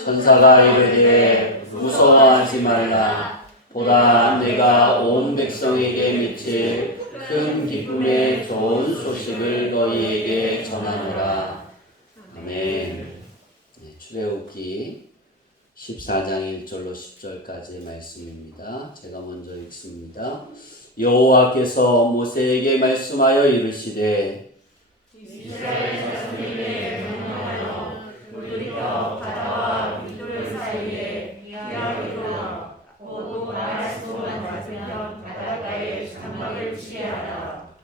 천사가 이르되 무서워하지 말라. 보라, 내가 온 백성에게 미칠 큰 기쁨의 좋은 소식을 너희에게 전하노라. 아멘. 네, 출애굽기 14장 1절로 10절까지의 말씀입니다. 제가 먼저 읽습니다. 여호와께서 모세에게 말씀하여 이르시되 이스라엘 자손에게 명령하여 우리가 바다와 미돌 사이에 이야기로라. 오고 나스보만 맞으면 바닷가에 장막을 치게 하라.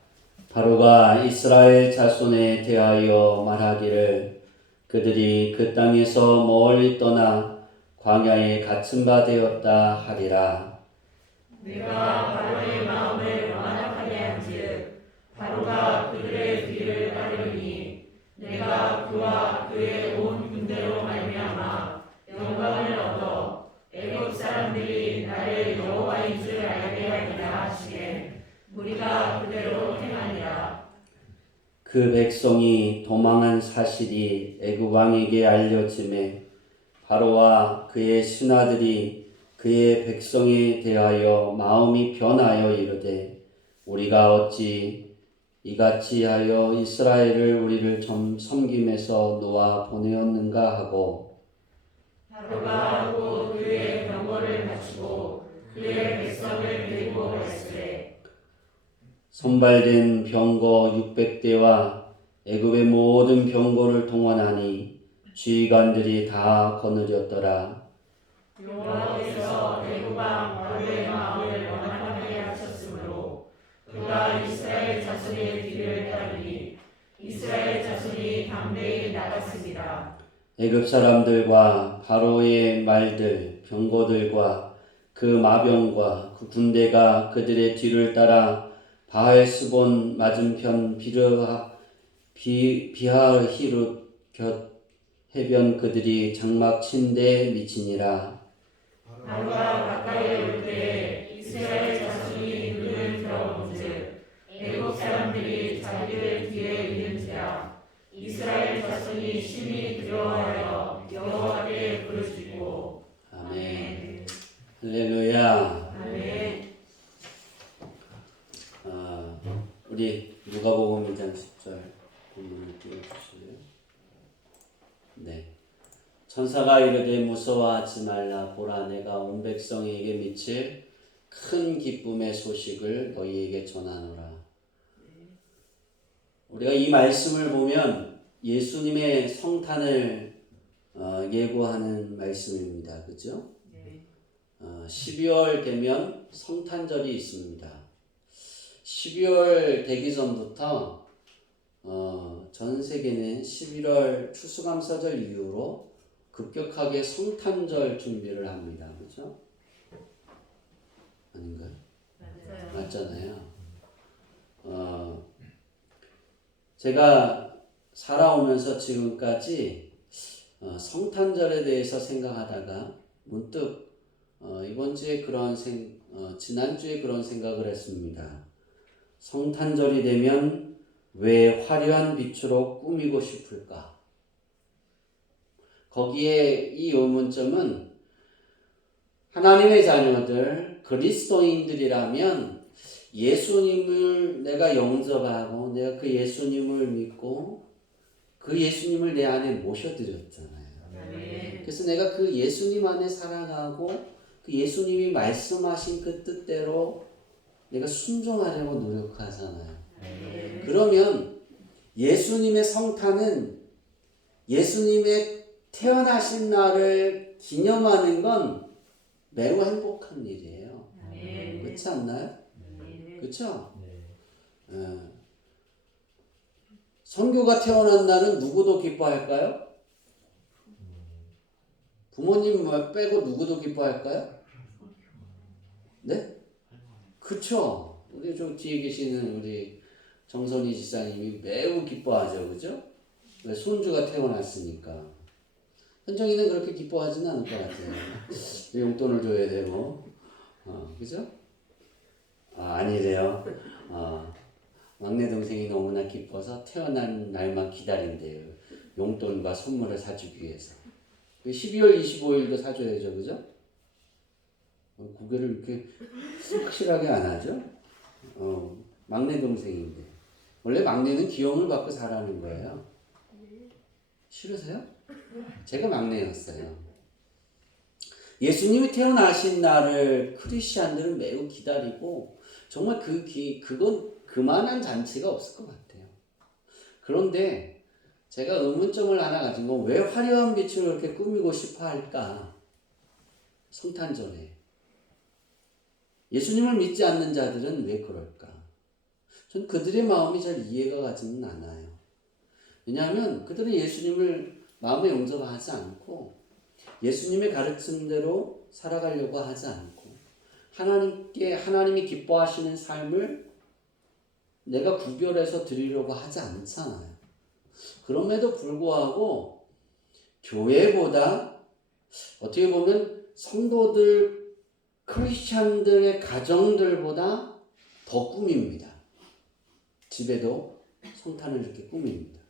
바로가 이스라엘 자손에 대하여 말하기를 그들이 그 땅에서 멀리 떠나 광야에 갇힌 바 되었다 하리라. 내가 바로의 마음을 완악하게 한즉 바로가 그들의 뒤를 따르니 내가 그와 그의 온 군대로 말미암아 영광을 얻어 애굽 사람들이 나를 여호와인 줄 알게 하리라 하시에 우리가 그대로 행하니라. 그 백성이 도망한 사실이 애굽 왕에게 알려짐에 바로와 그의 신하들이 그의 백성에 대하여 마음이 변하여 이르되 우리가 어찌 이같이 하여 이스라엘을 우리를 섬김에서 놓아 보내었는가 하고 바로가 하고 그의 병거를 갖추고 그의 백성을 데리고 갔으되 선발된 병거 600대와 애굽의 모든 병거를 동원하니 지휘관들이 다 거느렸더라. 여호와께서 애굽 왕 바로의 마음을 완악하게 하셨으므로 그가 이스라엘 자손의 뒤를 따르니 이스라엘 자손이 담대히 나갔습니다. 애굽 사람들과 바로의 말들, 병거들과 그 마병과 그 군대가 그들의 뒤를 따라 바알스본 맞은편 비하히롯 곁 해변 그들이 장막 친데 미치니라. 바로가 가까이 올 때에 이스라엘 자손이 눈을 들어본즉 애굽 사람들이 자기들 뒤에 있는지라. 이스라엘 자손이 심히 두려워하여 여호와께 부르짖고 아멘. 할렐루야. 아멘. 우리 누가복음 1장 10절 본문을 띄워주실래요? 네. 천사가 이르되 무서워하지 말라. 보라, 내가 온 백성에게 미칠 큰 기쁨의 소식을 너희에게 전하노라. 우리가 이 말씀을 보면 예수님의 성탄을 예고하는 말씀입니다. 그죠? 12월 되면 성탄절이 있습니다. 12월 되기 전부터 전 세계는 11월 추수감사절 이후로 급격하게 성탄절 준비를 합니다. 그렇죠? 아닌가요? 맞잖아요. 제가 살아오면서 지금까지 성탄절에 대해서 생각하다가 문득 이번 주에 지난주에 그런 생각을 했습니다. 성탄절이 되면 왜 화려한 빛으로 꾸미고 싶을까? 거기에 이 의문점은 하나님의 자녀들, 그리스도인들이라면 예수님을 내가 영접하고 내가 그 예수님을 믿고 그 예수님을 내 안에 모셔드렸잖아요. 그래서 내가 그 예수님 안에 살아가고 그 예수님이 말씀하신 그 뜻대로 내가 순종하려고 노력하잖아요. 그러면 예수님의 성탄은 예수님의 태어나신 날을 기념하는 건 매우 행복한 일이에요. 그렇지 않나요? 그렇죠? 선교가 태어난 날은 누구도 기뻐할까요? 부모님 빼고 누구도 기뻐할까요? 네? 그렇죠. 우리 저 뒤에 계시는 우리 정선희 지사님이 매우 기뻐하죠. 그죠? 손주가 태어났으니까. 현정이는 그렇게 기뻐하지는 않을 것 같아요. 용돈을 줘야 되고. 그죠? 아니래요. 막내 동생이 너무나 기뻐서 태어난 날만 기다린대요. 용돈과 선물을 사주기 위해서. 12월 25일도 사줘야죠, 그죠? 고개를 이렇게 확실하게 안 하죠? 막내 동생인데. 원래 막내는 귀여움을 받고 자라는 거예요. 싫으세요? 제가 막내였어요. 예수님이 태어나신 날을 크리스찬들은 매우 기다리고 정말 그건 그만한 잔치가 없을 것 같아요. 그런데 제가 의문점을 하나 가진 건 왜 화려한 빛으로 이렇게 꾸미고 싶어 할까? 성탄절에. 예수님을 믿지 않는 자들은 왜 그럴까? 전 그들의 마음이 잘 이해가 가지는 않아요. 왜냐하면 그들은 예수님을 마음에 용접하지 않고 예수님의 가르침대로 살아가려고 하지 않고 하나님이 기뻐하시는 삶을 내가 구별해서 드리려고 하지 않잖아요. 그럼에도 불구하고 교회보다 어떻게 보면 성도들, 크리스찬들의 가정들보다 더 꾸밉니다. 집에도 성탄을 이렇게 꾸밉니다.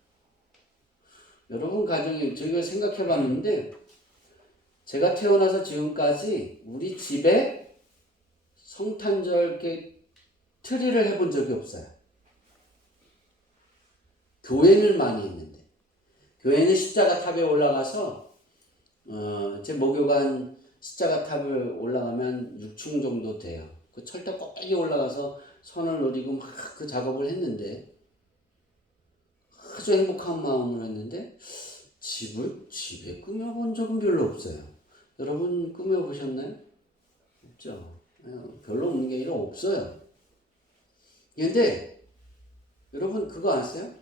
여러분 가정에 저희가 생각해 봤는데 제가 태어나서 지금까지 우리 집에 성탄절 이렇게 트리를 해본 적이 없어요. 교회는 많이 있는데 교회는 십자가 탑에 올라가서 제 모교관 십자가 탑을 올라가면 6층 정도 돼요. 그 철탑 꼭대기 올라가서 선을 노리고 막 그 작업을 했는데 아주 행복한 마음을 했는데 집에 꾸며본 적은 별로 없어요. 여러분 꾸며보셨나요? 없죠. 별로 없는 게 아니라 없어요. 근데 여러분 그거 아세요?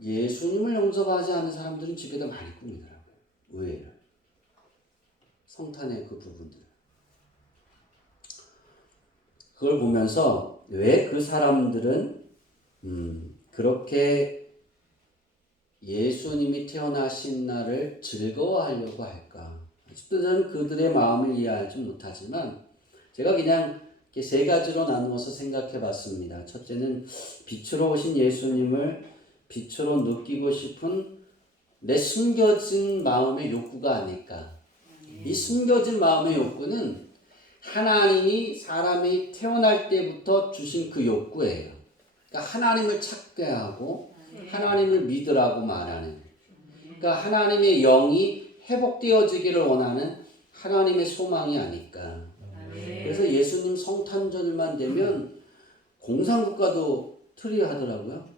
예수님을 용서하지 않은 사람들은 집에다 많이 꾸미더라고요. 의외로. 성탄의 그 부분들. 그걸 보면서 왜 그 사람들은 그렇게 예수님이 태어나신 날을 즐거워하려고 할까? 아직도 저는 그들의 마음을 이해하지 못하지만 제가 그냥 이렇게 세 가지로 나누어서 생각해 봤습니다. 첫째는 빛으로 오신 예수님을 빛으로 느끼고 싶은 내 숨겨진 마음의 욕구가 아닐까. 이 숨겨진 마음의 욕구는 하나님이 사람이 태어날 때부터 주신 그 욕구예요. 그러니까 하나님을 찾게 하고 하나님을 믿으라고 말하는. 그러니까 하나님의 영이 회복되어지기를 원하는 하나님의 소망이 아닐까. 그래서 예수님 성탄절만 되면 공산국가도 트리 하더라고요.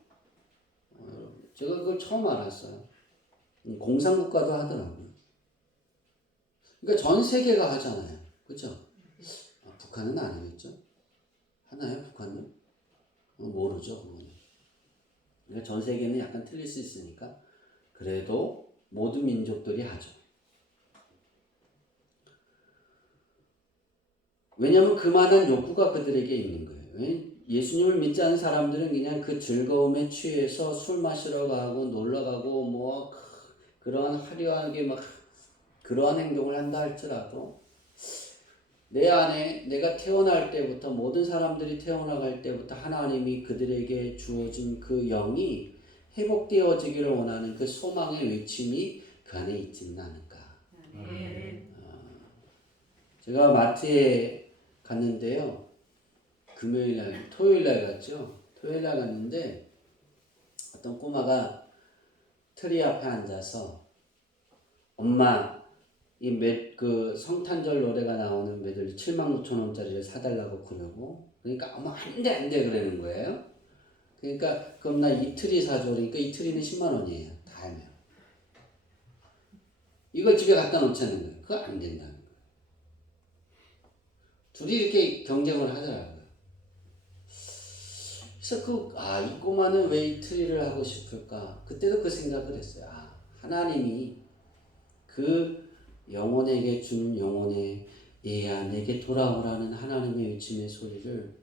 제가 그걸 처음 알았어요. 공산국가도 하더라고요. 그러니까 전 세계가 하잖아요. 그렇죠? 북한은 아니겠죠? 하나요? 북한은? 모르죠. 그러니까 전 세계는 약간 틀릴 수 있으니까 그래도 모든 민족들이 하죠. 왜냐하면 그만한 욕구가 그들에게 있는 거예요. 예수님을 믿지 않는 사람들은 그냥 그 즐거움에 취해서 술 마시러 가고 놀러 가고 뭐 그러한 화려하게 막 그러한 행동을 한다 할지라도 내 안에 내가 태어날 때부터 모든 사람들이 태어나갈 때부터 하나님이 그들에게 주어진 그 영이 회복되어지기를 원하는 그 소망의 외침이 그 안에 있지는 않을까. 제가 마트에 갔는데요. 토요일날 갔죠. 토요일날 갔는데 어떤 꼬마가 트리 앞에 앉아서 엄마 그 성탄절 노래가 나오는 메들리 76,000원짜리를 사달라고 그러고 그러니까 어머 안돼 그러는 거예요. 그러니까 그럼 나 이 트리 사줘. 그러니까 이 트리는 10만 원이에요. 다 하면 이걸 집에 갖다 놓자는 거예요. 그거 안 된다는 거예요. 둘이 이렇게 경쟁을 하더라고요. 그래서 이 꼬마는 왜 이 트리를 하고 싶을까? 그때도 그 생각을 했어요. 하나님이 그 영혼에게 준 영혼의 얘야 내게 돌아오라는 하나님의 외침의 소리를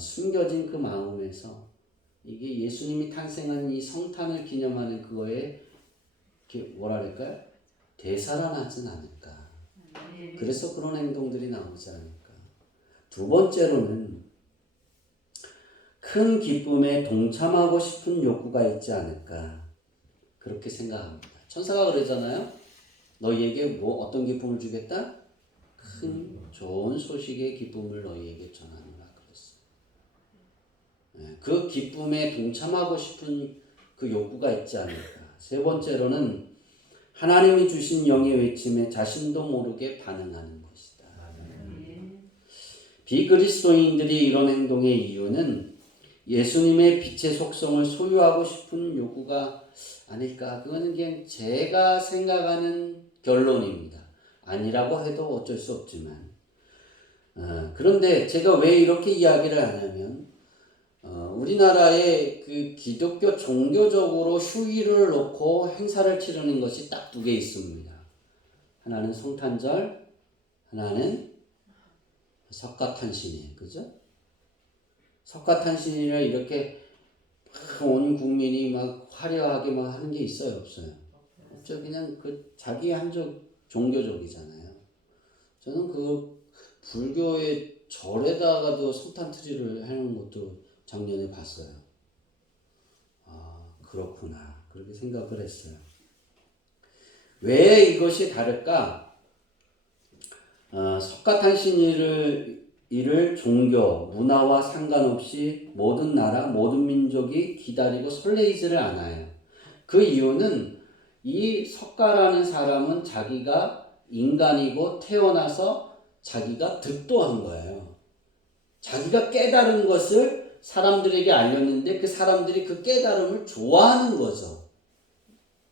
숨겨진 그 마음에서 이게 예수님이 탄생한 이 성탄을 기념하는 그거에 뭐라 그럴까요? 되살아나진 않을까. 그래서 그런 행동들이 나오지 않을까. 두 번째로는 큰 기쁨에 동참하고 싶은 욕구가 있지 않을까. 그렇게 생각합니다. 천사가 그러잖아요. 너희에게 뭐 어떤 기쁨을 주겠다? 큰 좋은 소식의 기쁨을 너희에게 전하노라 그랬어요. 그 기쁨에 동참하고 싶은 그 욕구가 있지 않을까. 세 번째로는 하나님이 주신 영의 외침에 자신도 모르게 반응하는 것이다. 비그리스도인들이 이런 행동의 이유는 예수님의 빛의 속성을 소유하고 싶은 욕구가 아닐까. 그거는 그냥 제가 생각하는 결론입니다. 아니라고 해도 어쩔 수 없지만 그런데 제가 왜 이렇게 이야기를 하냐면 우리나라에 그 기독교 종교적으로 휴일을 놓고 행사를 치르는 것이 딱 두 개 있습니다. 하나는 성탄절, 하나는 석가탄신일, 그죠? 석가탄신일을 이렇게 막 온 국민이 막 화려하게 막 하는 게 있어요, 없어요? 없죠. 그냥 그 자기 한쪽 종교적이잖아요. 저는 그 불교의 절에다가도 성탄 트리를 해놓은 것도 작년에 봤어요. 아, 그렇구나. 그렇게 생각을 했어요. 왜 이것이 다를까? 석가탄신일을 종교, 문화와 상관없이 모든 나라, 모든 민족이 기다리고 설레이지를 않아요. 그 이유는 이 석가라는 사람은 자기가 인간이고 태어나서 자기가 득도한 거예요. 자기가 깨달은 것을 사람들에게 알렸는데 그 사람들이 그 깨달음을 좋아하는 거죠.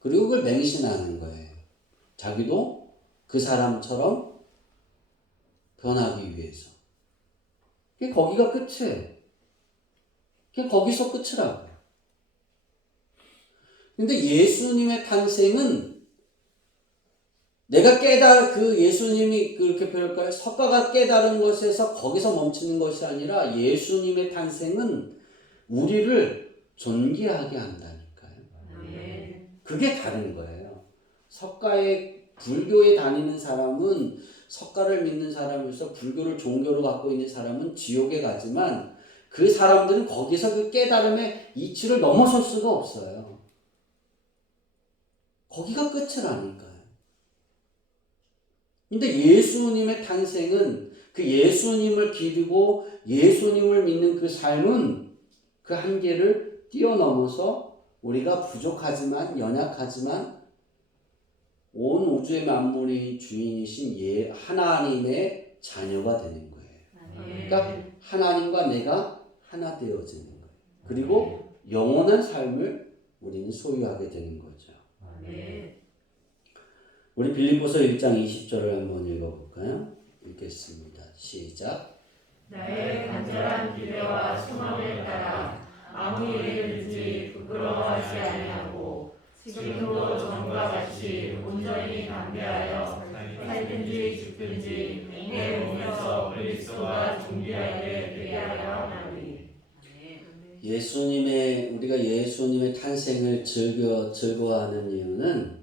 그리고 그걸 맹신하는 거예요. 자기도 그 사람처럼 변하기 위해서. 그게 거기가 끝이에요. 그게 거기서 끝이라고요. 근데 예수님의 탄생은 내가 그 예수님이 그렇게 배울까요? 석가가 깨달은 것에서 거기서 멈추는 것이 아니라 예수님의 탄생은 우리를 존귀하게 한다니까요. 그게 다른 거예요. 불교에 다니는 사람은 석가를 믿는 사람으로서 불교를 종교로 갖고 있는 사람은 지옥에 가지만 그 사람들은 거기서 그 깨달음의 이치를 넘어설 수가 없어요. 거기가 끝이라니까요. 근데 예수님의 탄생은 그 예수님을 기르고 예수님을 믿는 그 삶은 그 한계를 뛰어넘어서 우리가 부족하지만 연약하지만 온 우주의 만물의 주인이신 하나님의 자녀가 되는 거예요. 그러니까 하나님과 내가 하나 되어지는 거예요. 그리고 영원한 삶을 우리는 소유하게 되는 거죠. 우리 빌립보서 1장 20절을 한번 읽어볼까요? 읽겠습니다. 시작. 나의 간절한 기대와 소망을 따라 아무 일든지 부끄러워하지 아니하고 지금도 전과 같이 온전히 담대하여 살든지 죽든지 내 몸에서 그리스도가 존귀하게 되게 하려 하나니. 우리가 예수님의 탄생을 즐거워하는 이유는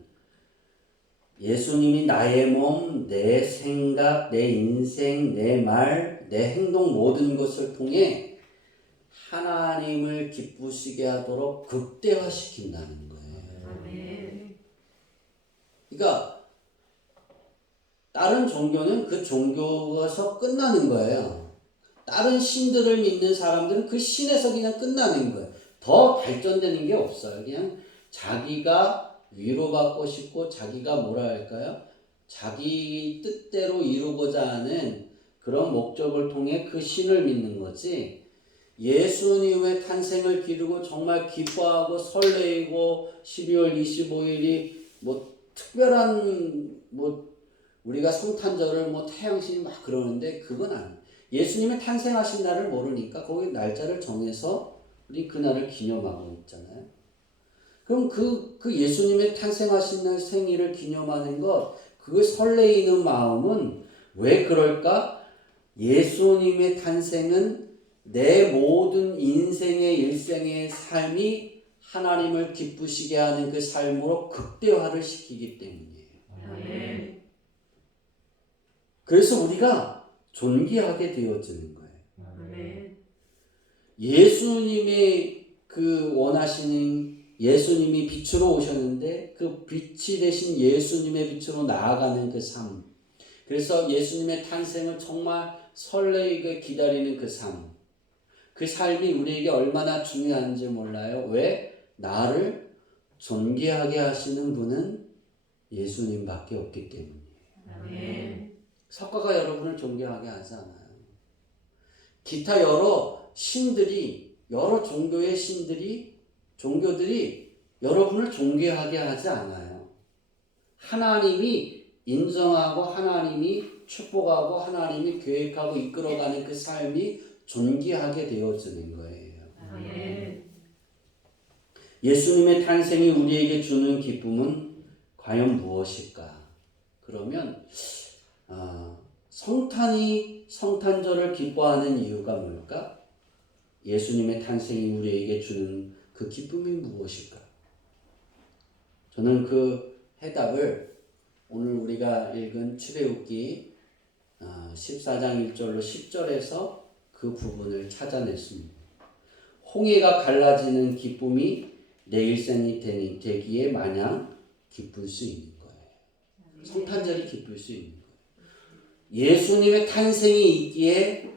예수님이 나의 몸, 내 생각, 내 인생, 내 말, 내 행동 모든 것을 통해 하나님을 기쁘시게 하도록 극대화시킨다는 거예요. 그러니까 다른 종교는 그 종교에서 끝나는 거예요. 다른 신들을 믿는 사람들은 그 신에서 그냥 끝나는 거예요. 더 발전되는 게 없어요. 그냥 자기가 위로받고 싶고 자기가 뭐라 할까요? 자기 뜻대로 이루고자 하는 그런 목적을 통해 그 신을 믿는 거지. 예수님의 탄생을 기르고 정말 기뻐하고 설레이고 12월 25일이 뭐 특별한 우리가 성탄절을 태양신이 막 그러는데 그건 아니에요. 예수님의 탄생하신 날을 모르니까 거기 날짜를 정해서 우리 그날을 기념하고 있잖아요. 그럼 그 예수님의 탄생하신 날 생일을 기념하는 것, 그 설레이는 마음은 왜 그럴까? 예수님의 탄생은 내 모든 인생의 일생의 삶이 하나님을 기쁘시게 하는 그 삶으로 극대화를 시키기 때문이에요. 그래서 우리가 존귀하게 되어지는 거예요. 예수님의 그 원하시는 예수님이 빛으로 오셨는데 그 빛이 되신 예수님의 빛으로 나아가는 그 삶. 그래서 예수님의 탄생을 정말 설레게 기다리는 그 삶. 그 삶이 우리에게 얼마나 중요한지 몰라요. 왜? 나를 존귀하게 하시는 분은 예수님밖에 없기 때문이에요. 아멘. 석가가 여러분을 존귀하게 하지 않아요. 기타 여러 신들이, 여러 종교의 종교들이 여러분을 존귀하게 하지 않아요. 하나님이 인정하고 하나님이 축복하고 하나님이 계획하고 이끌어가는 그 삶이 존귀하게 되어지는 거예요. 아멘. 예수님의 탄생이 우리에게 주는 기쁨은 과연 무엇일까? 그러면 성탄이 성탄절을 기뻐하는 이유가 뭘까? 예수님의 탄생이 우리에게 주는 그 기쁨이 무엇일까? 저는 그 해답을 오늘 우리가 읽은 출애굽기 14장 1절로 10절에서 그 부분을 찾아냈습니다. 홍해가 갈라지는 기쁨이 내 일생이 되기에 마냥 기쁠 수 있는 거예요. 성탄절이 기쁠 수 있는 거예요. 예수님의 탄생이 있기에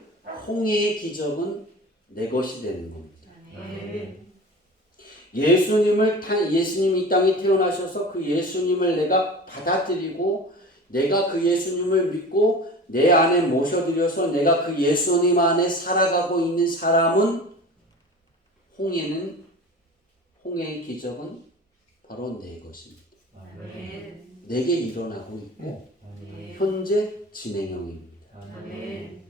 홍해의 기적은 내 것이 되는 겁니다. 아멘. 예수님이 이 땅에 태어나셔서 그 예수님을 내가 받아들이고 내가 그 예수님을 믿고 내 안에 모셔들여서 내가 그 예수님 안에 살아가고 있는 사람은 홍해의 기적은 바로 내 것입니다. 아멘. 내게 일어나고 있고 아멘. 현재 진행형입니다. 아멘.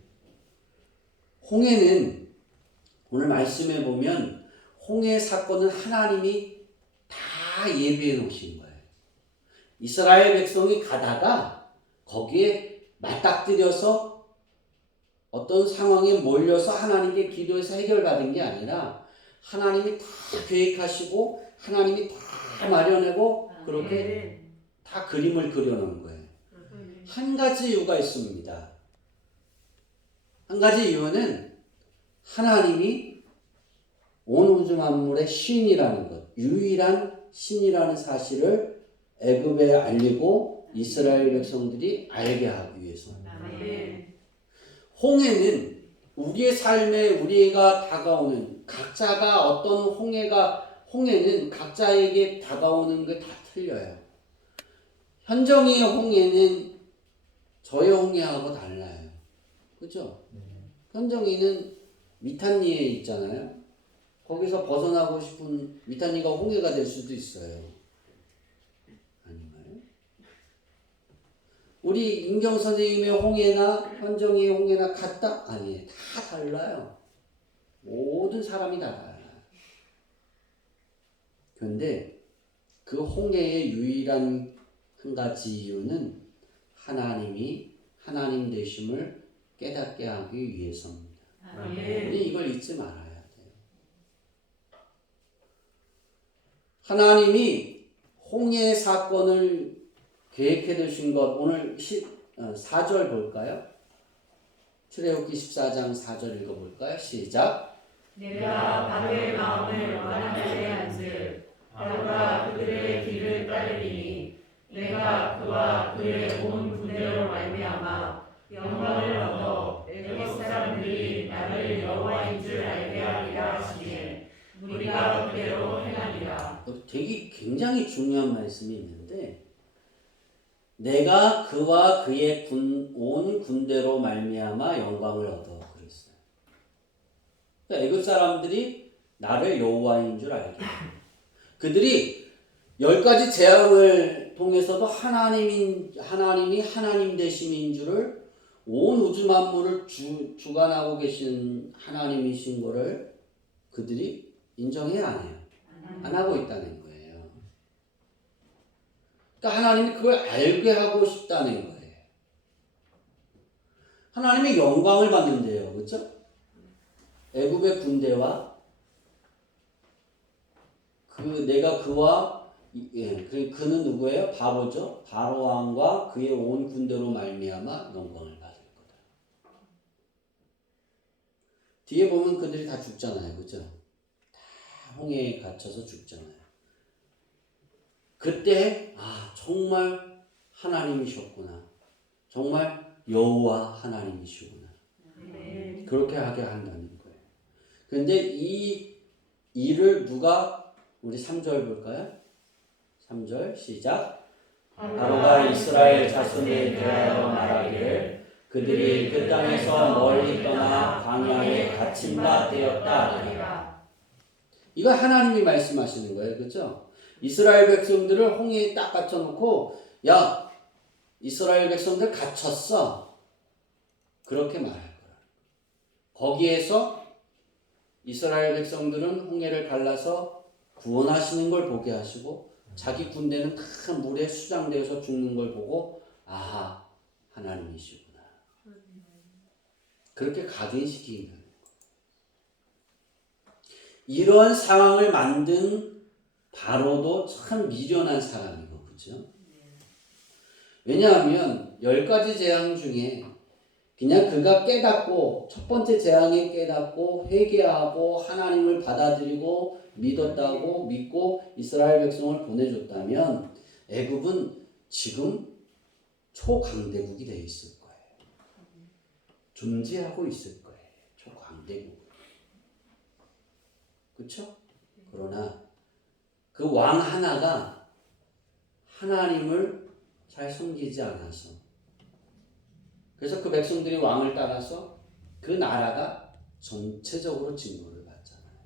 홍해는 오늘 말씀에 보면 홍해 사건은 하나님이 다 예비해 놓으신 거예요. 이스라엘 백성이 가다가 거기에 맞닥뜨려서 어떤 상황에 몰려서 하나님께 기도해서 해결받은 게 아니라 하나님이 다 계획하시고 하나님이 다 마련하고 그렇게 다 그림을 그려놓은 거예요. 한 가지 이유가 있습니다. 한 가지 이유는 하나님이 온 우주 만물의 신이라는 것, 유일한 신이라는 사실을 애굽에 알리고 이스라엘 백성들이 알게 하기 위해서입니다. 아멘. 홍해는 우리의 삶에 우리가 다가오는 각자가 어떤 홍해는 각자에게 다가오는 게 다 틀려요. 현정이의 홍해는 저의 홍해하고 달라요. 그죠? 현정이는 미탄니에 있잖아요. 거기서 벗어나고 싶은 미탄니가 홍해가 될 수도 있어요. 아닌가요? 우리 임경 선생님의 홍해나 현정이의 홍해나 같다? 아니에요. 다 달라요. 모든 사람이 다 달라요. 그런데 그 홍해의 유일한 한 가지 이유는 하나님이 하나님 되심을 깨닫게 하기 위해서입니다. 아멘. 우리 이걸 잊지 말아야 돼요. 하나님이 홍해 사건을 계획해 두신 것 오늘 4절 볼까요? 출애굽기 14장 4절 읽어볼까요? 시작. 내가 바로의 마음을 완악하게 한즉 바로가 그들의 길을 따르리니 내가 그와 그의 온 군대로 말미암아 영광을 얻어 애굽 사람들이 나를 여호와인 줄 알게 하리라 하시니 우리가 그대로 행하리라. 되게 굉장히 중요한 말씀이 있는데 내가 그와 그의 온 군대로 말미암아 영광을 얻어 그랬어요. 그러니까 애굽 사람들이 나를 여호와인 줄 알게 해요. 그들이 10가지 재앙을 통해서도 하나님이 하나님 되심인 줄을 온 우주 만물을 주관하고 계신 하나님이신 거를 그들이 인정해 안 해요. 안 하고 있다는 거예요. 그러니까 하나님이 그걸 알게 하고 싶다는 거예요. 하나님의 영광을 받는데요. 그렇죠? 애굽의 군대와 내가 그와 그는 누구예요? 바로죠. 바로 왕과 그의 온 군대로 말미암아 영광을 받을 거다. 뒤에 보면 그들이 다 죽잖아요. 그죠? 다 홍해에 갇혀서 죽잖아요. 그때 정말 하나님이셨구나. 정말 여호와 하나님이시구나. 그렇게 하게 한다는 거예요. 그런데 이 일을 누가 우리 3절 볼까요? 3절 시작. 바로가 이스라엘 자손에 대하여 말하기를 그들이 그 땅에서 멀리 떠나 광야에 갇힌 바 되었다 하리라. 이거 하나님이 말씀하시는 거예요. 그렇죠? 이스라엘 백성들을 홍해에 딱 갇혀놓고 야 이스라엘 백성들 갇혔어. 그렇게 말할 거야. 거기에서 이스라엘 백성들은 홍해를 갈라서 구원하시는 걸 보게 하시고 자기 군대는 큰 물에 수장되어서 죽는 걸 보고 아하 하나님이시구나. 그렇게 각인시키는 거예요. 이러한 상황을 만든 바로도 참 미련한 사람이고 그죠? 왜냐하면 10가지 재앙 중에 그냥 그가 깨닫고 첫 번째 재앙에 깨닫고 회개하고 하나님을 받아들이고 믿었다고 믿고 이스라엘 백성을 보내줬다면 애굽은 지금 초강대국이 돼 있을 거예요. 존재하고 있을 거예요. 초강대국. 그렇죠? 그러나 그 왕 하나가 하나님을 잘 섬기지 않아서 그래서 그 백성들이 왕을 따라서 그 나라가 전체적으로 징벌을 받잖아요.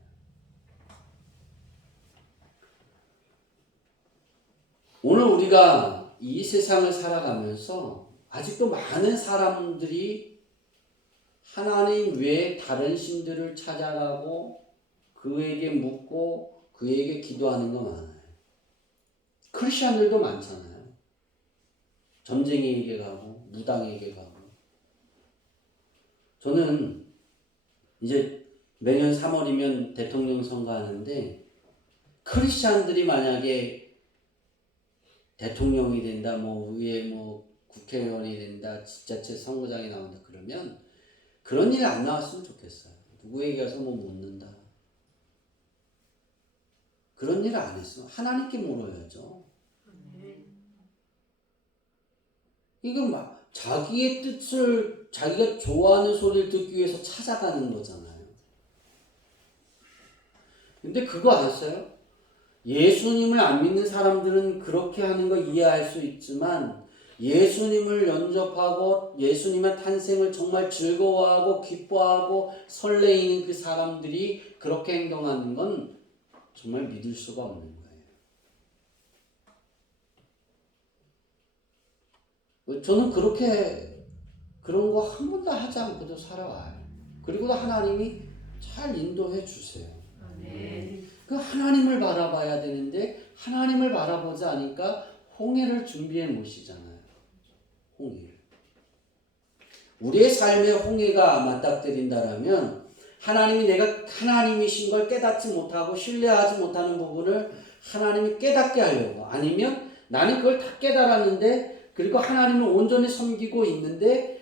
오늘 우리가 이 세상을 살아가면서 아직도 많은 사람들이 하나님 외에 다른 신들을 찾아가고 그에게 묻고 그에게 기도하는 거 많아요. 크리스천들도 많잖아요. 점쟁이에게 가고 무당에게 가고. 저는 이제 매년 3월이면 대통령 선거하는데 크리스천들이 만약에 대통령이 된다, 위에 국회의원이 된다, 지자체 선거장에 나온다 그러면 그런 일 안 나왔으면 좋겠어요. 누구에게 가서 묻는다. 그런 일을 안 했어. 하나님께 물어야죠. 이건 자기의 뜻을 자기가 좋아하는 소리를 듣기 위해서 찾아가는 거잖아요. 근데 그거 아세요? 예수님을 안 믿는 사람들은 그렇게 하는 거 이해할 수 있지만 예수님을 영접하고 예수님의 탄생을 정말 즐거워하고 기뻐하고 설레이는 그 사람들이 그렇게 행동하는 건 정말 믿을 수가 없는 거예요. 저는 그런 거 한 번도 하지 않고도 살아와요. 그리고 하나님이 잘 인도해 주세요. 그 하나님을 바라봐야 되는데 하나님을 바라보지 않으니까 홍해를 준비해 놓으시잖아요. 홍해를. 우리의 삶에 홍해가 맞닥뜨린다라면 하나님이 내가 하나님이신 걸 깨닫지 못하고 신뢰하지 못하는 부분을 하나님이 깨닫게 하려고 아니면 나는 그걸 다 깨달았는데 그리고 하나님을 온전히 섬기고 있는데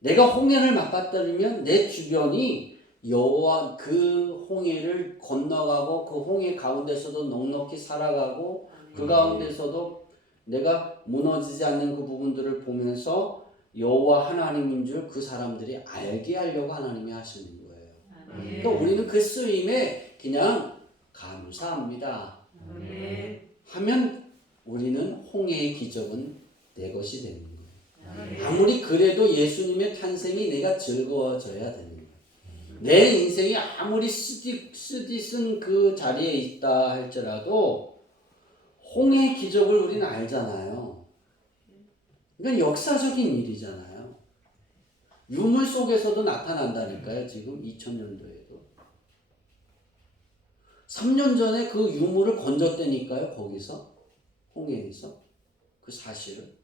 내가 홍해를 맞닥뜨리면 내 주변이 여호와 그 홍해를 건너가고 그 홍해 가운데서도 넉넉히 살아가고 그 가운데서도 내가 무너지지 않는 그 부분들을 보면서 여호와 하나님인 줄 그 사람들이 알게 하려고 하나님이 하시는 거예요. 그러니까 우리는 그 쓰임에 그냥 감사합니다 하면 우리는 홍해의 기적은 내 것이 되는 거예요. 아무리 그래도 예수님의 탄생이 내가 즐거워져야 되는 거예요. 내 인생이 아무리 쓰디쓴 그 자리에 있다 할지라도 홍해의 기적을 우리는 알잖아요. 이건 역사적인 일이잖아요. 유물 속에서도 나타난다니까요. 지금 2000년도에도. 3년 전에 그 유물을 건졌다니까요. 거기서. 홍해에서. 그 사실을.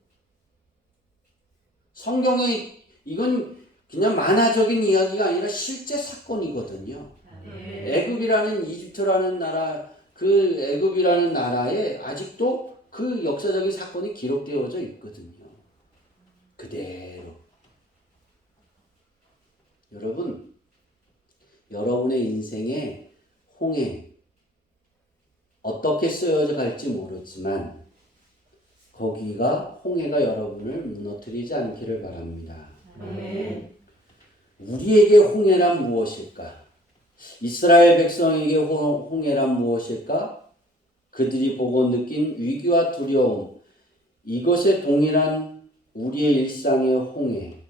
성경에 이건 그냥 만화적인 이야기가 아니라 실제 사건이거든요. 애굽이라는 이집트라는 나라, 그 애굽이라는 나라에 아직도 그 역사적인 사건이 기록되어져 있거든요. 그대로. 여러분, 여러분의 인생에 홍해 어떻게 쓰여져 갈지 모르지만 거기가 홍해가 여러분을 무너뜨리지 않기를 바랍니다. 아멘. 우리에게 홍해란 무엇일까? 이스라엘 백성에게 홍해란 무엇일까? 그들이 보고 느낀 위기와 두려움, 이것에 동일한 우리의 일상의 홍해,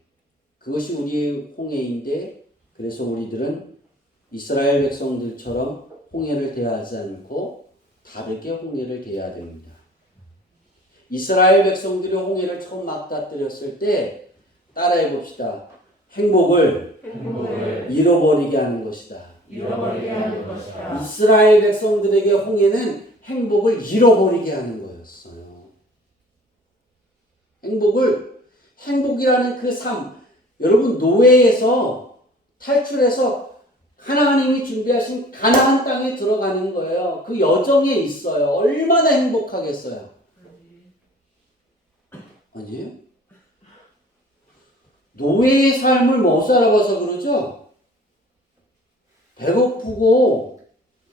그것이 우리의 홍해인데, 그래서 우리들은 이스라엘 백성들처럼 홍해를 대하지 않고 다르게 홍해를 대해야 됩니다. 이스라엘 백성들이 홍해를 처음 맞닥뜨렸을 때 따라해 봅시다. 행복을 잃어버리게 하는 것이다. 잃어버리게 하는 것이다. 이스라엘 백성들에게 홍해는 행복을 잃어버리게 하는 거였어요. 행복이라는 그 삶, 여러분 노예에서 탈출해서 하나님이 준비하신 가나안 땅에 들어가는 거예요. 그 여정에 있어요. 얼마나 행복하겠어요. 아니에요? 노예의 삶을 못 살아봐서 그러죠? 배고프고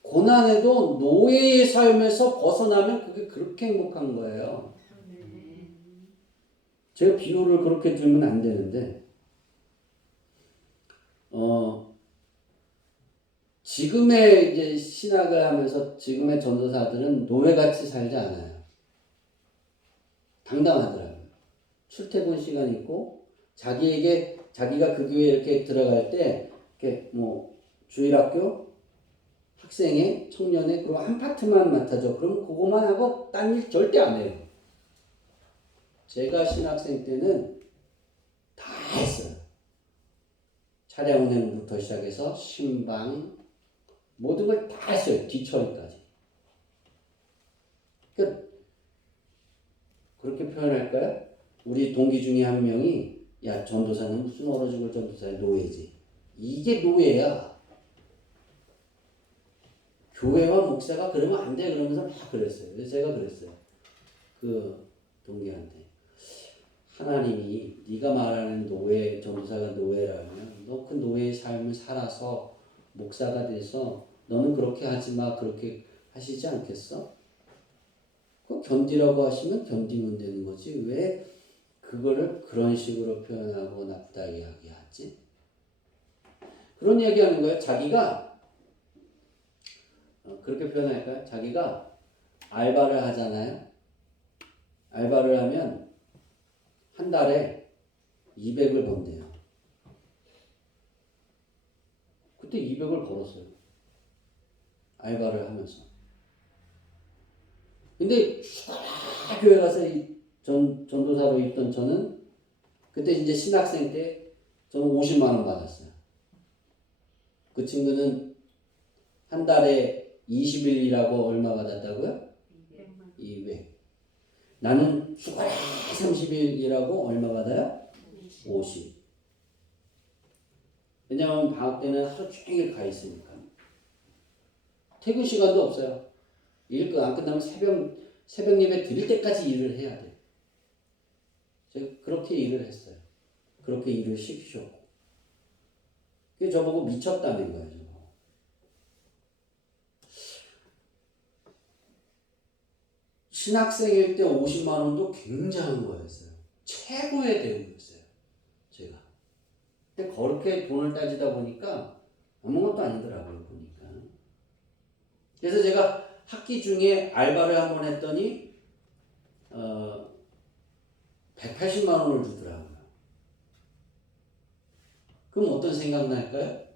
고난에도 노예의 삶에서 벗어나면 그게 그렇게 행복한 거예요. 제가 비유를 그렇게 들면 안 되는데, 지금의 이제 신학을 하면서 지금의 전도사들은 노예같이 살지 않아요. 당당하더라고요. 출퇴근 시간이 있고, 자기가 그 교회에 이렇게 들어갈 때, 이렇게 뭐, 주일학교, 학생회, 청년회, 그럼 한 파트만 맡아줘. 그럼 그거만 하고 딴 일 절대 안 해요. 제가 신학생 때는 다 했어요. 차량 운행부터 시작해서 신방, 모든 걸 다 했어요. 뒤처리까지. 그러니까 그렇게 표현할까요? 우리 동기 중에 한 명이 야 전도사는 무슨 얼어 죽을 전도사야, 노예지. 이게 노예야. 교회와 목사가 그러면 안 돼 그러면서 막 그랬어요. 그래서 제가 그랬어요. 그 동기한테 하나님이 네가 말하는 노예, 전도사가 노예라면 너 그 노예의 삶을 살아서 목사가 돼서 너는 그렇게 하지 마, 그렇게 하시지 않겠어? 그 견디라고 하시면 견디면 되는 거지. 왜 그거를 그런 식으로 표현하고 나쁘다 이야기하지? 그런 얘기하는 거예요. 자기가 그렇게 표현할까요? 자기가 알바를 하잖아요. 알바를 하면 한 달에 200을 번대요. 그때 200을 벌었어요. 알바를 하면서. 근데 교회 가서 전도사로 있던 저는 그때 이제 신학생 때 저는 50만 원 받았어요. 그 친구는 한 달에 20일 일하고 얼마 받았다고요? 200. 나는 죽어라 30일 일하고 얼마 받아요? 50. 왜냐하면 방학 때는 하루 종일 가 있으니까. 퇴근 시간도 없어요. 일 안 끝나면 새벽 예배 드릴 때까지 일을 해야 돼. 제가 그렇게 일을 했어요. 그렇게 일을 시키셨고. 그게 저보고 미쳤다는 거예요. 저보고. 신학생일 때 50만 원도 굉장한 거였어요. 최고의 대우였어요. 제가. 근데 그렇게 돈을 따지다 보니까 아무것도 아니더라고요. 보니까. 그래서 제가 학기 중에 알바를 한번 했더니 180만 원을 주더라고요. 그럼 어떤 생각 날까요?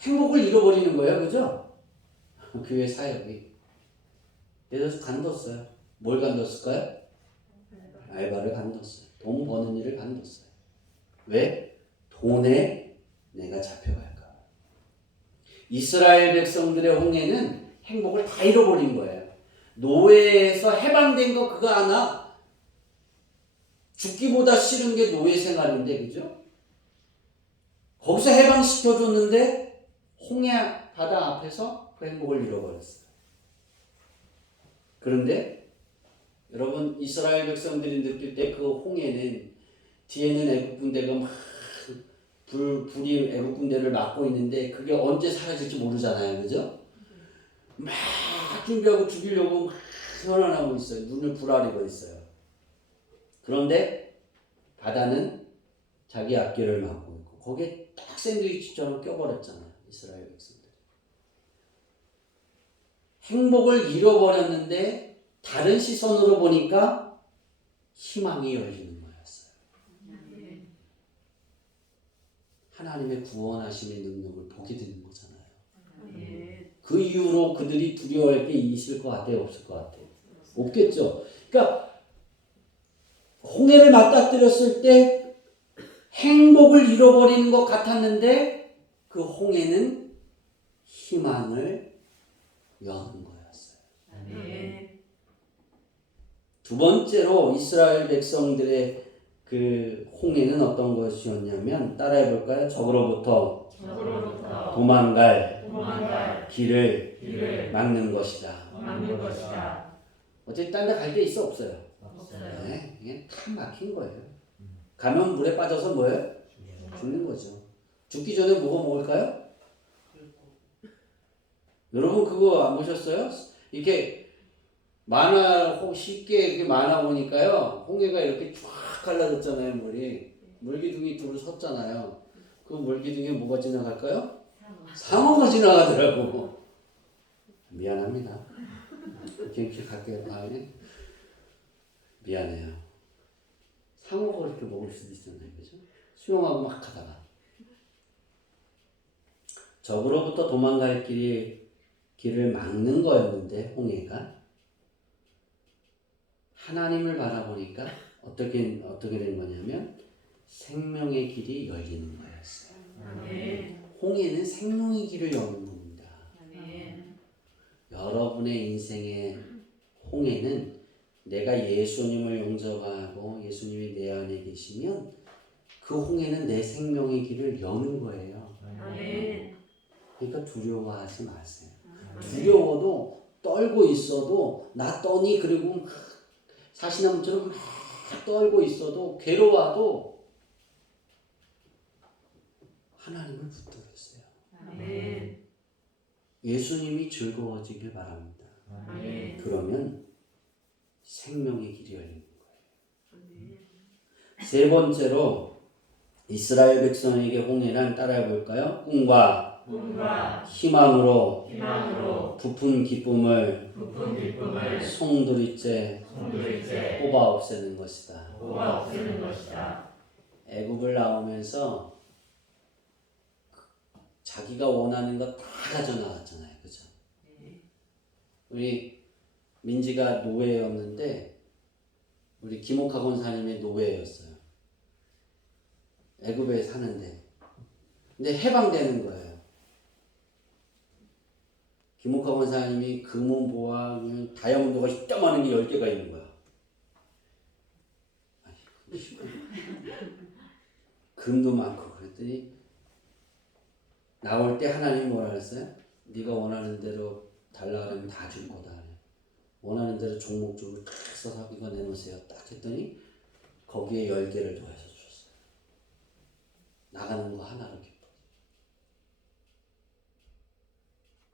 행복을 잃어버리는 거예요. 그죠? 교회 사역이. 그래서 간뒀어요. 뭘 간뒀을까요? 알바를 간뒀어요. 돈 버는 일을 간뒀어요. 왜? 돈에 내가 잡혀갈까. 이스라엘 백성들의 홍해는 행복을 다 잃어버린 거예요. 노예에서 해방된 거 그거 하나, 죽기보다 싫은 게 노예 생활인데, 그죠? 거기서 해방시켜줬는데 홍해 바다 앞에서 그 행복을 잃어버렸어요. 그런데 여러분 이스라엘 백성들이 느낄 때 그 홍해는 뒤에는 애국 군대가 막 불이 애국 군대를 막고 있는데 그게 언제 사라질지 모르잖아요. 그죠? 막 준비하고 죽이려고 막 현안하고 있어요. 눈을 부라리고 있어요. 그런데 바다는 자기 앞길을 막고 있고 거기에 딱 샌드위치처럼 껴버렸잖아요. 이스라엘 백성들. 행복을 잃어버렸는데 다른 시선으로 보니까 희망이 열리는 거였어요. 하나님의 구원하심의 능력을 보게 되는 거잖아요. 그 이후로 그들이 두려워할 게 있을 것 같아요? 없을 것 같아요? 없겠죠. 그러니까 홍해를 맞닥뜨렸을 때 행복을 잃어버리는 것 같았는데 그 홍해는 희망을 여는 거였어요. 두 번째로 이스라엘 백성들의 그 홍해는 어떤 것이었냐면 따라해 볼까요? 적으로부터 도망갈 길을 막는 것이다. 어쨌든 딴 데 갈 데 있어 없어요? 네, 이게 탁 막힌 거예요. 가면 물에 빠져서 뭐예요? 죽는 거죠. 죽기 전에 뭐가 먹을까요? 여러분 그거 안 보셨어요? 이렇게 만화 쉽게 이렇게 만화 보니까요. 홍해가 이렇게 쫙 갈라졌잖아요. 물기둥이 둘을 섰잖아요. 그 물기둥에 뭐가 지나갈까요? 상어가 지나가더라고. 미안합니다. 이렇게 갈게요. 미안해요. 상어가 이렇게 먹을 수도 있었나요? 그죠? 수영하고 막 하다가 적으로부터 도망갈 길을 막는 거였는데 홍해가 하나님을 바라보니까 어떻게 된 거냐면 생명의 길이 열리는 거였어요. 홍해는 생명의 길을 여는 겁니다. 여러분의 인생의 홍해는 내가 예수님을 용접하고 예수님이 내 안에 계시면 그 홍해는 내 생명의 길을 여는 거예요. 그러니까 두려워하지 마세요. 두려워도 떨고 있어도 나 떠니 그리고 사시나무처럼 막 떨고 있어도 괴로워도 하나님을 붙들었어요. 예수님이 즐거워지길 바랍니다. 그러면 생명의 길이 열리는 거예요. 세 번째로 이스라엘 백성에게 홍해란 따라해 볼까요? 꿈과 희망으로 부푼 기쁨을 송두리째 뽑아 없애는 것이다. 애굽을 나오면서 자기가 원하는 거 다 가져 나왔잖아요. 그죠? 우리 민지가 노예였는데 우리 김옥하 권사님의 노예였어요. 애굽에 사는데. 근데 해방되는 거예요. 김옥하 권사님이 금은보화 다이아몬드가 이따만한 게 10개가 있는 거야. 금도 많고 그랬더니 나올 때 하나님이 뭐라 그랬어요? 네가 원하는 대로 달라 그러면 다 줄 거다. 원하는 대로 종목적으로 딱 써서 이거 내놓으세요. 딱 했더니 거기에 10개를 더해서 줬어요. 나가는 거 하나로 기뻐.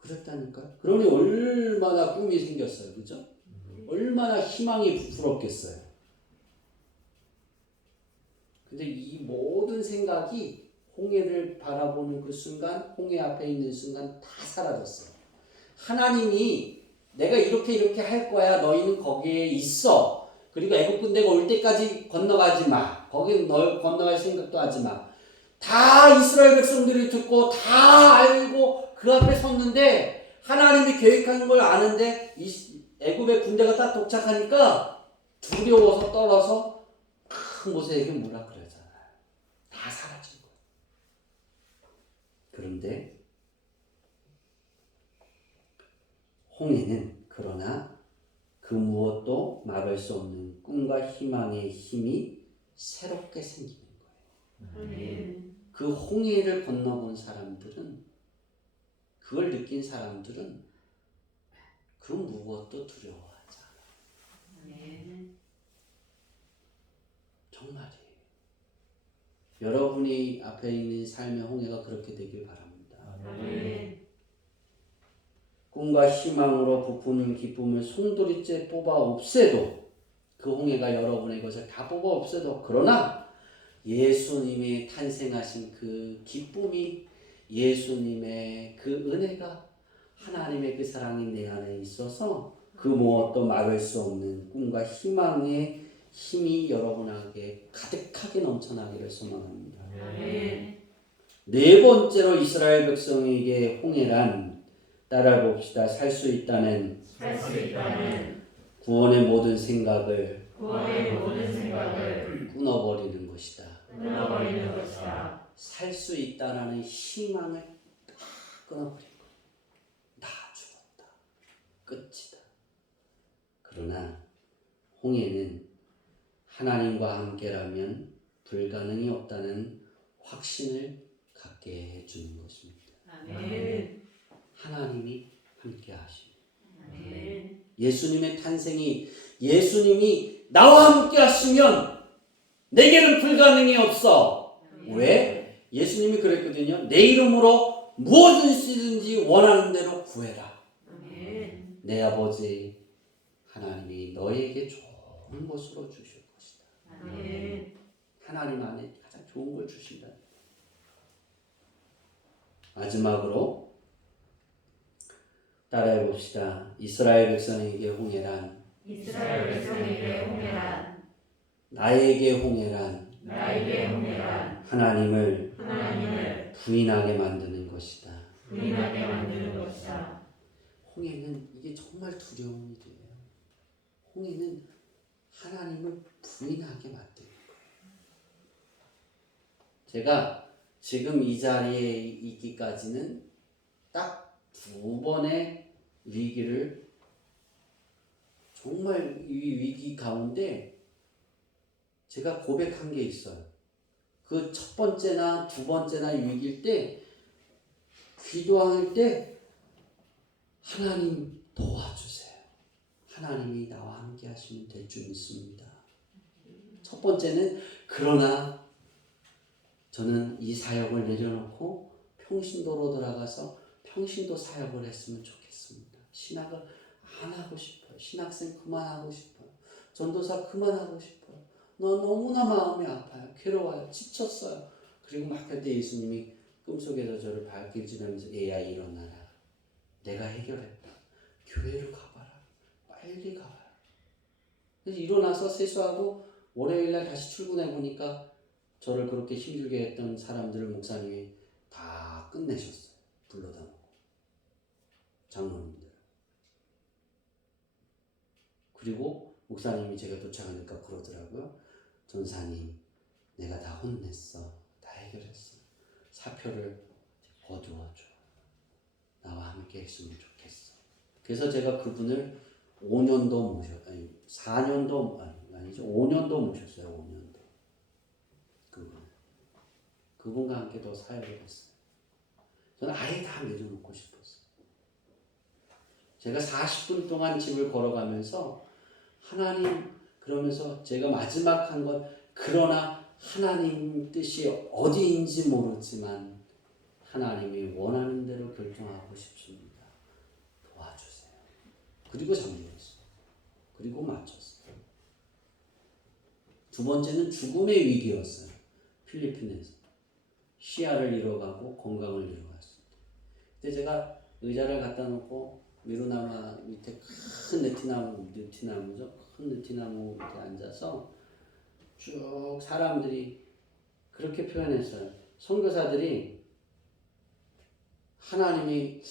그랬다니까요. 그러니 얼마나 꿈이 생겼어요. 그죠? 얼마나 희망이 부풀었겠어요. 근데 이 모든 생각이 홍해를 바라보는 그 순간, 홍해 앞에 있는 순간 다 사라졌어요. 하나님이 내가 이렇게 할 거야. 너희는 거기에 있어. 그리고 애국 군대가 올 때까지 건너가지 마. 거기 널 건너갈 생각도 하지 마. 다 이스라엘 백성들이 듣고 다 알고 그 앞에 섰는데 하나님이 계획한 걸 아는데 애굽의 군대가 딱 도착하니까 두려워서 떨어서 큰 모세에게 뭐라 그러잖아요. 다 사라진 거예요. 그런데 홍해는 그러나 그 무엇도 막을 수 없는 꿈과 희망의 힘이 새롭게 생기는 거예요. 그 홍해를 건너본 사람들은 그걸 느낀 사람들은 그 무엇도 두려워하지 않아요. 정말이에요. 여러분이 앞에 있는 삶의 홍해가 그렇게 되길 바랍니다. 꿈과 희망으로 부푼 기쁨을 송두리째 뽑아 없애도 그 홍해가 여러분의 것을 다 뽑아 없애도 그러나 예수님이 탄생하신 그 기쁨이 예수님의 그 은혜가 하나님의 그 사랑이 내 안에 있어서 그 무엇도 막을 수 없는 꿈과 희망의 힘이 여러분에게 가득하게 넘쳐나기를 소망합니다. 아멘. 네 번째로 이스라엘 백성에게 홍해란 따라 봅시다. 살 수 있다는 살 수 있다는 구원의 모든 생각을 구원의 모든 생각을 끊어버리는 것이다. 끊어버리는 것이다. 살 수 있다라는 희망을 다 끊어버리고 나 죽었다. 끝이다. 그러나 홍해는 하나님과 함께라면 불가능이 없다는 확신을 갖게 해주는 것입니다. 아멘. 하나님이 함께 하십니다. 아멘. 예수님의 탄생이 예수님이 나와 함께 하시면 내게는 불가능이 없어. 왜? 예수님이 그랬거든요. 내 이름으로 무엇이든지 원하는 대로 구해라. 아멘. 내 아버지 하나님이 너에게 좋은 것으로 주실 것이다. 아멘. 하나님 안에 가장 좋은 걸 주신다. 마지막으로 따라해 봅시다. 이스라엘 백성에게 홍해란 이스라엘 백성에게 홍해란 나에게 홍해란 나에게 홍해란 하나님을 하나님을 부인하게 만드는 것이다. 부인하게 만드는 것이다. 홍해는 이게 정말 두려운 일이에요. 홍해는 하나님을 부인하게 만드는 거예요. 제가 지금 이 자리에 있기까지는 딱 두 번의 위기를 정말 이 위기 가운데 제가 고백한 게 있어요. 그 첫 번째나 두 번째나 위기일 때 기도할 때 하나님 도와주세요. 하나님이 나와 함께 하시면 될 줄 믿습니다. 첫 번째는 그러나 저는 이 사역을 내려놓고 평신도로 들어가서 평신도 사역을 했으면 좋겠습니다. 신학을 안 하고 싶어요. 신학생 그만하고 싶어요. 전도사 그만하고 싶어요. 너무나 마음이 아파요. 괴로워요. 지쳤어요. 그리고 막 할 때 예수님이 꿈속에서 저를 발길 지나면서 얘야 일어나라. 내가 해결했다. 교회를 가봐라. 빨리 가봐라. 그래서 일어나서 세수하고 월요일날 다시 출근해 보니까 저를 그렇게 힘들게 했던 사람들을 목사님이 다 끝내셨어요. 불러다 놓고. 장로님들. 그리고 목사님이 제가 도착하니까 그러더라고요. 전사님, 내가 다 혼냈어. 다 해결했어. 사표를 거두어줘. 나와 함께 했으면 좋겠어. 그래서 제가 그분을 5년도 4년도 아니죠. 5년도 모셨어요. 5년도. 그분과 함께 더 사역을 했어요. 저는 아예 다 내려놓고 싶었어요. 제가 40분 동안 집을 걸어가면서 하나님 그러면서 제가 마지막 한 건 그러나 하나님 뜻이 어디인지 모르지만 하나님이 원하는 대로 결정하고 싶습니다. 도와주세요. 그리고 잠들었어요. 그리고 마쳤어요. 두 번째는 죽음의 위기였어요. 필리핀에서. 시야를 잃어가고 건강을 잃어갔습니다. 그때 제가 의자를 갖다 놓고 미루나마 밑에 큰 느티나무죠. 큰 느티나무 밑에 앉아서 쭉 사람들이 그렇게 표현했어요. 선교사들이 하나님이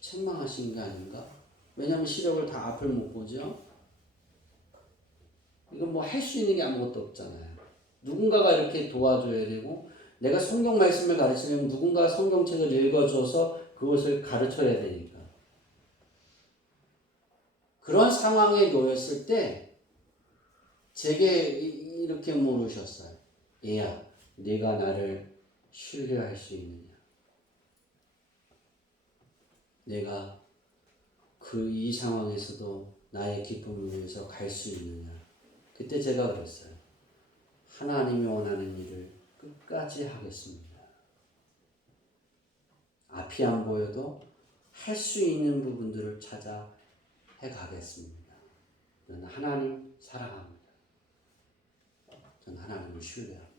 책망하신 게 아닌가? 왜냐하면 시력을 다 앞을 못 보죠. 이건 뭐 할 수 있는 게 아무것도 없잖아요. 누군가가 이렇게 도와줘야 되고 내가 성경 말씀을 가르치려면 누군가 성경책을 읽어줘서 그것을 가르쳐야 되니까. 그런 상황에 놓였을 때 제게 이렇게 물으셨어요. 얘야, 네가 나를 신뢰할 수 있느냐? 내가 이 상황에서도 나의 기쁨을 위해서 갈 수 있느냐? 그때 제가 그랬어요. 하나님이 원하는 일을 끝까지 하겠습니다. 앞이 안 보여도 할 수 있는 부분들을 찾아 해가겠습니다. 저는 하나님 사랑합니다. 저는 하나님을 신뢰합니다.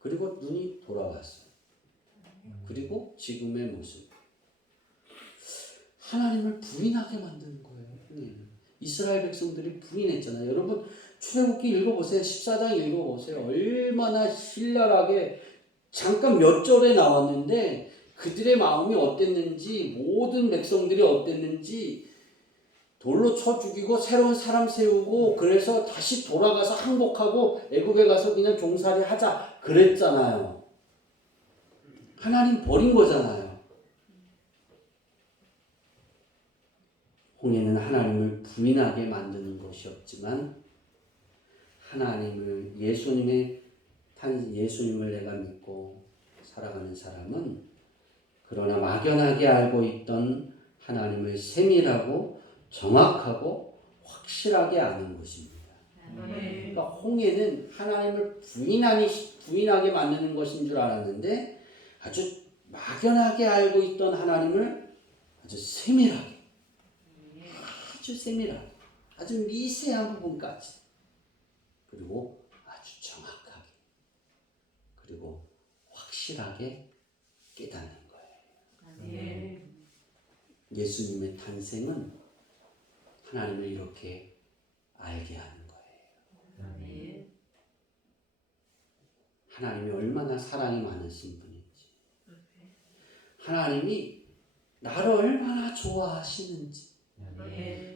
그리고 눈이 돌아왔어요. 그리고 지금의 모습. 하나님을 부인하게 만드는 거예요. 이스라엘 백성들이 부인했잖아요. 여러분 출애굽기 읽어보세요. 14장 읽어보세요. 얼마나 신랄하게 잠깐 몇 절에 나왔는데 그들의 마음이 어땠는지, 모든 백성들이 어땠는지, 돌로 쳐 죽이고 새로운 사람 세우고 그래서 다시 돌아가서 항복하고 애굽에 가서 그냥 종살이 하자 그랬잖아요. 하나님 버린 거잖아요. 홍해는 하나님을 부인하게 만드는 것이었지만 하나님을 예수님을 내가 믿고 살아가는 사람은 그러나 막연하게 알고 있던 하나님을 세밀하고 정확하고 확실하게 아는 것입니다. 그러니까 홍해는 하나님을 부인하게 만드는 것인 줄 알았는데 아주 막연하게 알고 있던 하나님을 아주 세밀하게 아주 미세한 부분까지 그리고 아주 정확하게 그리고 확실하게 깨닫는 거예요. 예수님의 탄생은 하나님을 이렇게 알게 하는 거예요. 하나님이 얼마나 사랑이 많으신 분인지, 하나님이 나를 얼마나 좋아하시는지,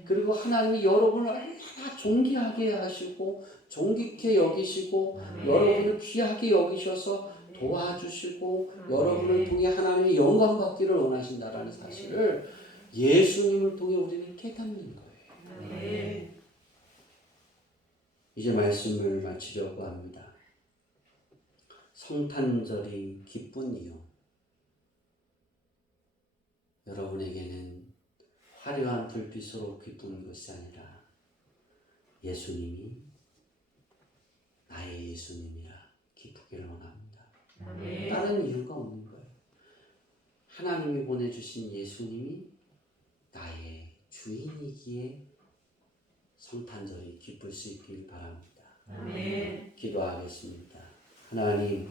그리고 하나님이 여러분을 얼마나 존귀하게 하시고 존귀케 여기시고 여러분을 귀하게 여기셔서 도와주시고 여러분을 통해 하나님의 영광 받기를 원하신다라는 사실을 예수님을 통해 우리는 깨닫는 거예요. 이제 말씀을 마치려고 합니다. 성탄절이 기쁜 이유. 여러분에게는 화려한 불빛으로 기쁜 것이 아니라 예수님이 나의 예수님이라 기쁘기를 원합니다. 다른 이유가 없는 거예요. 하나님이 보내주신 예수님이 나의 주인이기에 성탄절이 기쁠 수 있길 바랍니다. 기도하겠습니다. 하나님,